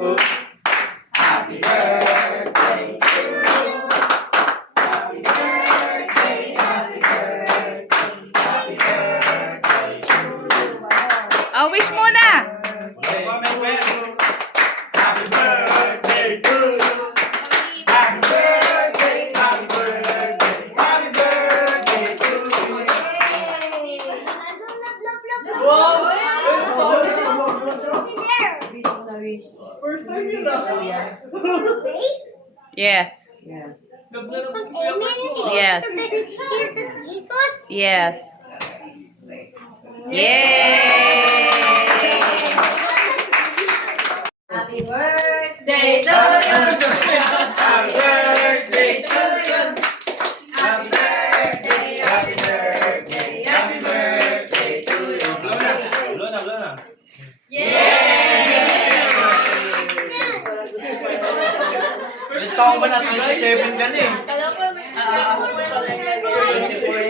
Happy birthday to you. Happy birthday, happy birthday, happy birthday to you. Oh, wish muna! Happy birthday to you. Happy birthday, happy birthday, happy birthday to you. Wow! First time yun Yes. Yes. Yes. Yes. Yay! Happy birthday to you. Happy birthday to you. Happy birthday, happy birthday, happy birthday to you. Blow na. Ilang taong ba na? 27 ka na eh. 24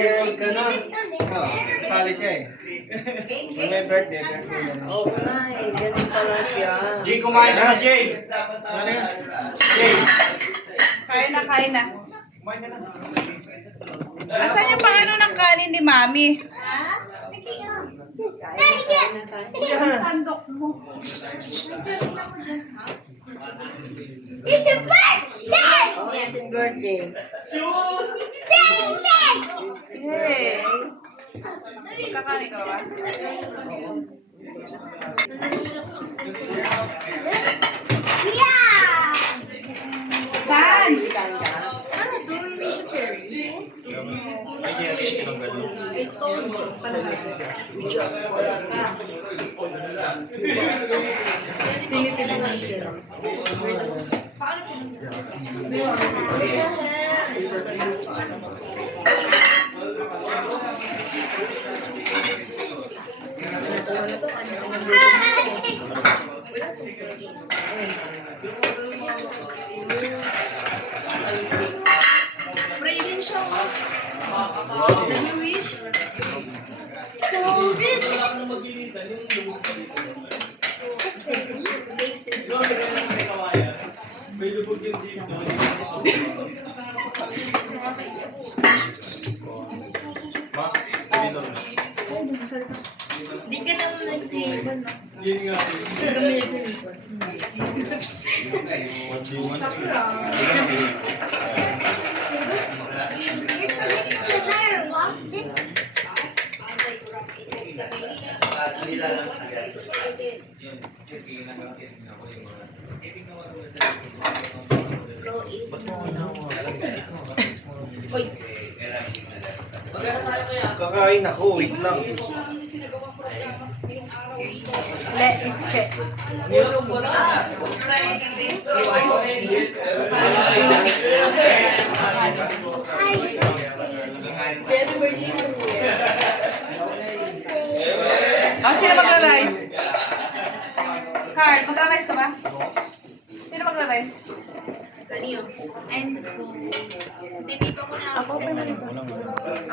years old ka na. Kasali siya eh. So may birthday yan. Oh, ay, ganun pala siya. Jay, kumain ka na, Jay. Jay. Kain na. Kumain ka na. Asan yung paano ng kanin ni Mami? Sandok mo. It's your birthday! Oh, yes, yung birthday. Yay! Kakain ka ba? Yeah! Saan? Ay, cherish ka ng gano'n. Pray din siya, oh. Nag-wish? May lubog yung dito. Ma, dito. Hindi ka naman nag-save, no? Yun nga. Hindi kami nag-save. What do you want? Kakain ako, wait lang. Let us check. Oh, sino magra-rice? Carl, magra-rice ka ba? Sino magra-rice? Saniyo. And titipa ko na ako sa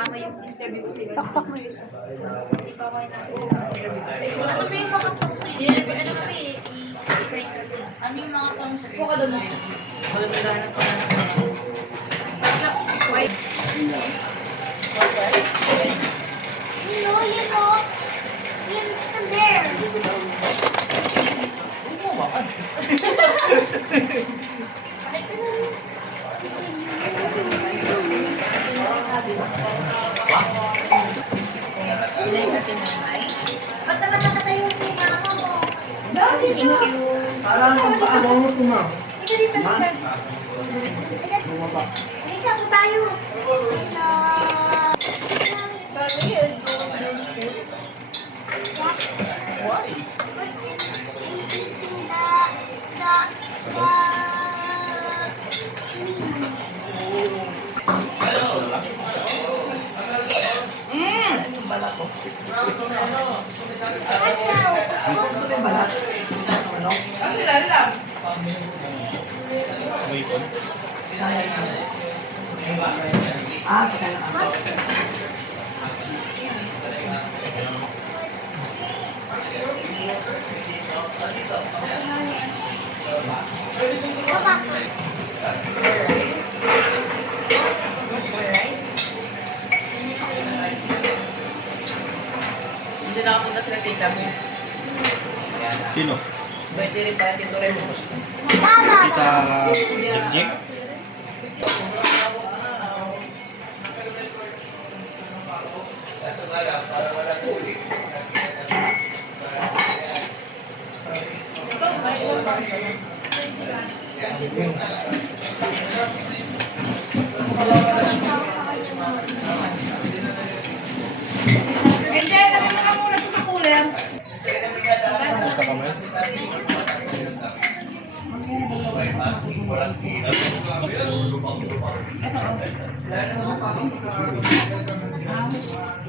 ama yung interview ko sa'yo. Saksak mo yung isa. Titipa ko na sa interview ko sa'yo. Ano ba yung mga tanong sa'yo? Ano ba i-isa interview? Ano yung mga tanong sa'yo? Buka doon mo. Magagagahanap ko na. Wait. You're there. Ba't naman nakatayo si mama mo? Thank you. Parang ang paano mo kuma. Ika dito, Mika. Mika, po tayo. Hindi nakapunta sila tita mo. Sino? Pwede rin pa dito rin mo. Kita Jack? Enjoy, tabi mo ka muna ito sa cooler. Tapos ka kamay? Yes, please.